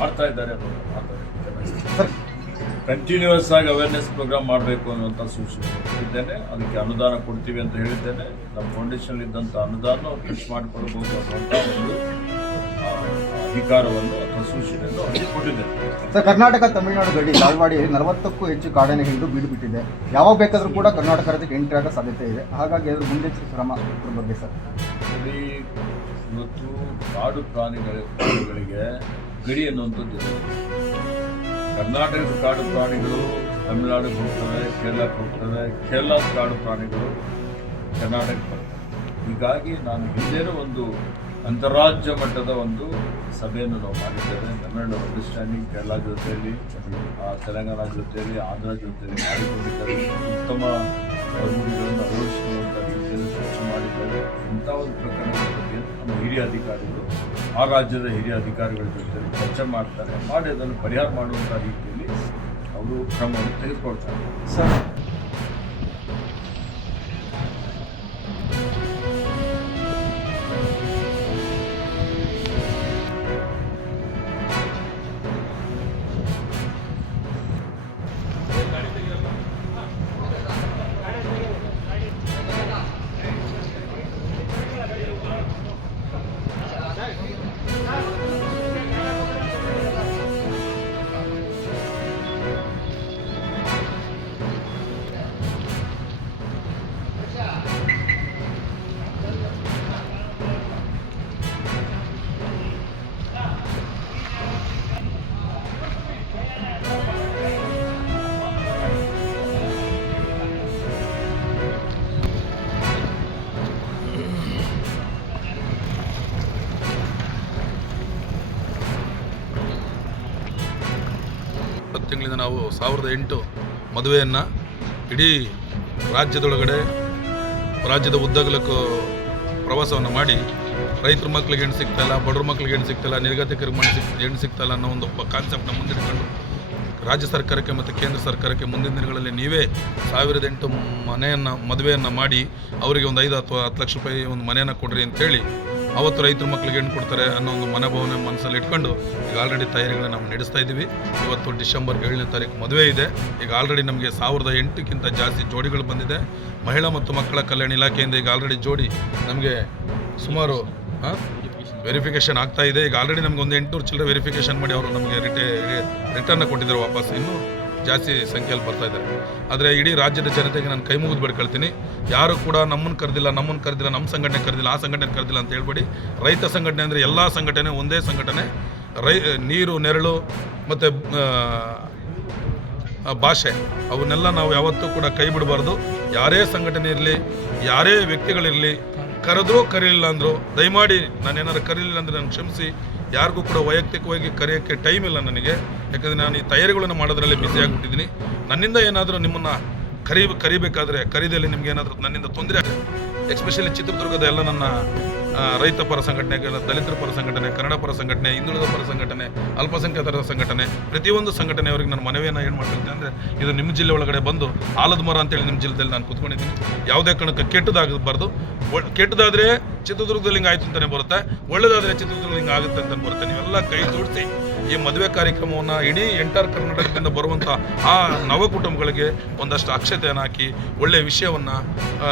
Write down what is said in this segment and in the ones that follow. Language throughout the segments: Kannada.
ಮಾಡ್ತಾ ಇದ್ದಾರೆ. ಕಂಟಿನ್ಯೂಸ್ ಆಗಿ ಅವೇರ್ನೆಸ್ ಪ್ರೋಗ್ರಾಮ್ ಮಾಡಬೇಕು ಅನ್ನುವಂಥ ಸೂಚನೆ ಕೊಟ್ಟಿದ್ದೇನೆ. ಅದಕ್ಕೆ ಅನುದಾನ ಕೊಡ್ತೀವಿ ಅಂತ ಹೇಳಿದ್ದೇನೆ. ನಮ್ಮ ಫೌಂಡೇಶನ್ ಇದ್ದಂಥ ಅನುದಾನ ಖರ್ಚು ಮಾಡಿಕೊಳ್ಬಹುದು ಅನ್ನುವಂಥ ಒಂದು ಅಧಿಕಾರವನ್ನು ಅಥವಾ ಸೂಚನೆಯನ್ನು ಕೊಟ್ಟಿದ್ದೇನೆ. ಸರ್, ಕರ್ನಾಟಕ ತಮಿಳುನಾಡು ಗಡಿ ಲಾಲ್ವಾಡಿ 40ಕ್ಕೂ ಹೆಚ್ಚು ಕಾಡಾನೆ ಹಿಡಿದು ಬೀಡುಬಿಟ್ಟಿದೆ. ಯಾವಾಗ ಬೇಕಾದರೂ ಕೂಡ ಕರ್ನಾಟಕ ರಾಜ್ಯಕ್ಕೆ ಎಂಟ್ರಿ ಆಗೋ ಸಾಧ್ಯತೆ ಇದೆ. ಹಾಗಾಗಿ ಅದ್ರ ಮುನ್ನೆಚ್ಚರಿಕೆ ಕ್ರಮ ಬಗ್ಗೆ ಸರ್. ಇವತ್ತು ಕಾಡು ಪ್ರಾಣಿಗಳಿಗೆ ಗಡಿ ಅನ್ನುವಂಥದ್ದು ಇದೆ. ಕರ್ನಾಟಕದ ಕಾಡು ಪ್ರಾಣಿಗಳು ತಮಿಳುನಾಡಿಗೆ ಹೋಗ್ತವೆ, ಕೇರಳಕ್ಕೆ ಹೋಗ್ತವೆ, ಕೇರಳದ ಕಾಡು ಪ್ರಾಣಿಗಳು ಕರ್ನಾಟಕಕ್ಕೆ ಬರ್ತವೆ. ಹೀಗಾಗಿ ನಾನು ಹಿಂದೇನೂ ಒಂದು ಅಂತಾರಾಜ್ಯ ಮಟ್ಟದ ಒಂದು ಸಭೆಯನ್ನು ನಾವು ಮಾಡಿದ್ದೇವೆ. ಮೆಮೊರಂಡಮ್ ಆಫ್ ಅಂಡರ್ಸ್ಟ್ಯಾಂಡಿಂಗ್ ಕೇರಳ ಜೊತೆಯಲ್ಲಿ, ತೆಲಂಗಾಣ ಜೊತೆಯಲ್ಲಿ, ಆಂಧ್ರ ಜೊತೆಯಲ್ಲಿ ಮಾಡಿಕೊಂಡಿದ್ದಾರೆ. ಉತ್ತಮ ರೂಢಿಗಳನ್ನು ಅಳವಡಿಸಿಕೊಳ್ಳುವಂಥ ರೀತಿಯಲ್ಲಿ ಚರ್ಚೆ ಮಾಡಿದ್ದಾರೆ. ಇಂಥ ಒಂದು ಪ್ರಕರಣಗಳ ಬಗ್ಗೆ ನಮ್ಮ ಹಿರಿಯ ಅಧಿಕಾರಿಗಳು ಆ ರಾಜ್ಯದ ಹಿರಿಯ ಅಧಿಕಾರಿಗಳ ಜೊತೆ ಚರ್ಚೆ ಮಾಡ್ತಾರೆ. ಮಾಡಿ ಅದನ್ನು ಪರಿಹಾರ ಮಾಡುವಂಥ ರೀತಿಯಲ್ಲಿ ಅವರು ಕ್ರಮವನ್ನು ತೆಗೆದುಕೊಳ್ತಾರೆ. ಸರ್, ತಿಂಗಳಿಂದ ನಾವು 1008 ಮದುವೆಯನ್ನು ಇಡೀ ರಾಜ್ಯದೊಳಗಡೆ ರಾಜ್ಯದ ಉದ್ದಗಲಕ್ಕೂ ಪ್ರವಾಸವನ್ನು ಮಾಡಿ ರೈತರ ಮಕ್ಕಳಿಗೆ ಹೆಣ್ಣು ಸಿಗ್ತಾಯಿಲ್ಲ, ಬಡವ್ರ ಮಕ್ಕಳಿಗೆ ಹೆಣ್ಣು ಸಿಗ್ತಾಯಿಲ್ಲ, ನಿರ್ಗತಿಕರಿಗೆ ಹೆಣ್ಣು ಸಿಗ್ತಾಯಿಲ್ಲ ಅನ್ನೋ ಒಂದು ಕಾನ್ಸೆಪ್ಟನ್ನ ಮುಂದಿಟ್ಕೊಂಡು ರಾಜ್ಯ ಸರ್ಕಾರಕ್ಕೆ ಮತ್ತು ಕೇಂದ್ರ ಸರ್ಕಾರಕ್ಕೆ ಮುಂದಿನ ದಿನಗಳಲ್ಲಿ ನೀವೇ 1008 ಮದುವೆಯನ್ನು ಮಾಡಿ ಅವರಿಗೆ ಒಂದು 5 ಅಥವಾ 10 ಲಕ್ಷ ರೂಪಾಯಿ ಒಂದು ಮನೆಯನ್ನು ಕೊಡ್ರಿ ಅಂತೇಳಿ ಅವತ್ತು ರೈತರ ಮಕ್ಕಳಿಗೆ ಹೆಣ್ಣು ಕೊಡ್ತಾರೆ ಅನ್ನೋ ಒಂದು ಮನೋಭಾವನೆ ಮನಸ್ಸಲ್ಲಿ ಇಟ್ಕೊಂಡು ಈಗ ಆಲ್ರೆಡಿ ತಯಾರಿಗಳನ್ನ ನಾವು ನಡೆಸ್ತಾ ಇದ್ದೀವಿ. ಇವತ್ತು ಡಿಸೆಂಬರ್ 7ನೇ ತಾರೀಕು ಮದುವೆ ಇದೆ. ಈಗ ಆಲ್ರೆಡಿ ನಮಗೆ 1008ಕ್ಕಿಂತ ಜಾಸ್ತಿ ಜೋಡಿಗಳು ಬಂದಿದೆ. ಮಹಿಳಾ ಮತ್ತು ಮಕ್ಕಳ ಕಲ್ಯಾಣ ಇಲಾಖೆಯಿಂದ ಈಗ ಆಲ್ರೆಡಿ ಜೋಡಿ ನಮಗೆ ಸುಮಾರು ವೆರಿಫಿಕೇಷನ್ ಆಗ್ತಾ ಇದೆ. ಈಗ ಆಲ್ರೆಡಿ ನಮಗೆ ಒಂದು 800 ಚಿಲ್ಲರೆ ವೆರಿಫಿಕೇಷನ್ ಮಾಡಿ ಅವರು ನಮಗೆ ರಿಟರ್ನ್ ಕೊಟ್ಟಿದ್ದಾರೆ. ವಾಪಸ್ ಇನ್ನೂ ಜಾಸ್ತಿ ಸಂಖ್ಯೆಯಲ್ಲಿ ಬರ್ತಾ ಇದ್ದಾರೆ. ಆದರೆ ಇಡೀ ರಾಜ್ಯದ ಜನತೆಗೆ ನಾನು ಕೈ ಮುಗಿದು ಬೇಡ್ಕೊಳ್ತೀನಿ, ಯಾರು ಕೂಡ ನಮ್ಮನ್ನು ಕರೆದಿಲ್ಲ, ನಮ್ಮ ಸಂಘಟನೆ ಕರೆದಿಲ್ಲ, ಆ ಸಂಘಟನೆ ಕರೆದಿಲ್ಲ ಅಂತ ಹೇಳ್ಬೇಡಿ. ರೈತ ಸಂಘಟನೆ ಅಂದರೆ ಎಲ್ಲ ಸಂಘಟನೆ ಒಂದೇ ಸಂಘಟನೆ. ನೀರು, ನೆರಳು ಮತ್ತು ಭಾಷೆ ಅವನ್ನೆಲ್ಲ ನಾವು ಯಾವತ್ತೂ ಕೂಡ ಕೈ ಬಿಡಬಾರ್ದು. ಯಾರೇ ಸಂಘಟನೆ ಇರಲಿ, ಯಾರೇ ವ್ಯಕ್ತಿಗಳಿರಲಿ, ಕರೆದ್ರೂ ಕರೀಲಿಲ್ಲ ಅಂದರು ದಯಮಾಡಿ ನಾನೇನಾದ್ರು ಕರೀಲಿಲ್ಲ ಅಂದರೆ ನಾನು ಕ್ಷಮಿಸಿ. ಯಾರಿಗೂ ಕೂಡ ವೈಯಕ್ತಿಕವಾಗಿ ಕರೆಯೋಕ್ಕೆ ಟೈಮ್ ಇಲ್ಲ ನನಗೆ. ಯಾಕಂದರೆ ನಾನು ಈ ತಯಾರಿಗಳನ್ನು ಮಾಡೋದ್ರಲ್ಲೇ ಬ್ಯುಸಿ ಆಗಿಬಿಟ್ಟಿದ್ದೀನಿ. ನನ್ನಿಂದ ಏನಾದರೂ ನಿಮ್ಮನ್ನು ಕರಿಬೇಕಾದ್ರೆ ಕರೀದಲ್ಲಿ ನಿಮ್ಗೆ ಏನಾದರೂ ನನ್ನಿಂದ ತೊಂದರೆ ಆಗುತ್ತೆ. ಎಸ್ಪೆಷಲಿ ಚಿತ್ರದುರ್ಗದ ಎಲ್ಲ ನನ್ನ ರೈತ ಪರ ಸಂಘಟನೆ, ದಲಿತರ ಪರ ಸಂಘಟನೆ, ಕನ್ನಡ ಪರ ಸಂಘಟನೆ, ಹಿಂದುಳಿದ ಪರ ಸಂಘಟನೆ, ಅಲ್ಪಸಂಖ್ಯಾತರ ಸಂಘಟನೆ, ಪ್ರತಿಯೊಂದು ಸಂಘಟನೆಯವರಿಗೆ ನಾನು ಮನವಿಯನ್ನು ಏನು ಮಾಡ್ತಿದ್ದೆ ಅಂದರೆ, ಇದು ನಿಮ್ಮ ಜಿಲ್ಲೆ ಒಳಗಡೆ ಬಂದು ಆಲದ ಮರ ಅಂತೇಳಿ ನಿಮ್ಮ ಜಿಲ್ಲೆಯಲ್ಲಿ ನಾನು ಕೂತ್ಕೊಂಡಿದ್ದೀನಿ. ಯಾವುದೇ ಕಾರಣಕ್ಕೆ ಕೆಟ್ಟದಾಗಬಾರ್ದು. ಕೆಟ್ಟದಾದರೆ ಚಿತ್ರದುರ್ಗದಲ್ಲಿ ಹಿಂಗೆ ಆಯಿತು ಅಂತಲೇ ಬರುತ್ತೆ, ಒಳ್ಳೆಯದಾದರೆ ಚಿತ್ರದುರ್ಗದಲ್ಲಿ ಹಿಂಗೆ ಆಗುತ್ತೆ ಅಂತ ಬರುತ್ತೆ. ನೀವೆಲ್ಲ ಕೈ ಜೋಡಿಸಿ ಈ ಮದುವೆ ಕಾರ್ಯಕ್ರಮವನ್ನು ಇಡೀ ಎಂಟರ್ ಕರ್ನಾಟಕದಿಂದ ಬರುವಂಥ ಆ ನವ ಕುಟುಂಬಗಳಿಗೆ ಒಂದಷ್ಟು ಅಕ್ಷತೆಯನ್ನು ಹಾಕಿ ಒಳ್ಳೆಯ ವಿಷಯವನ್ನು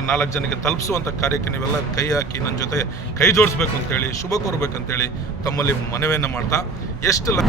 4 ಜನಕ್ಕೆ ತಲುಪಿಸುವಂಥ ಕಾರ್ಯಕ್ಕೆ ನೀವೆಲ್ಲ ಕೈ ಹಾಕಿ ನನ್ನ ಜೊತೆ ಕೈ ಜೋಡಿಸ್ಬೇಕು ಅಂತೇಳಿ, ಶುಭ ಕೋರಬೇಕಂತೇಳಿ ತಮ್ಮಲ್ಲಿ ಮನವಿಯನ್ನು ಮಾಡ್ತಾ ಎಷ್ಟು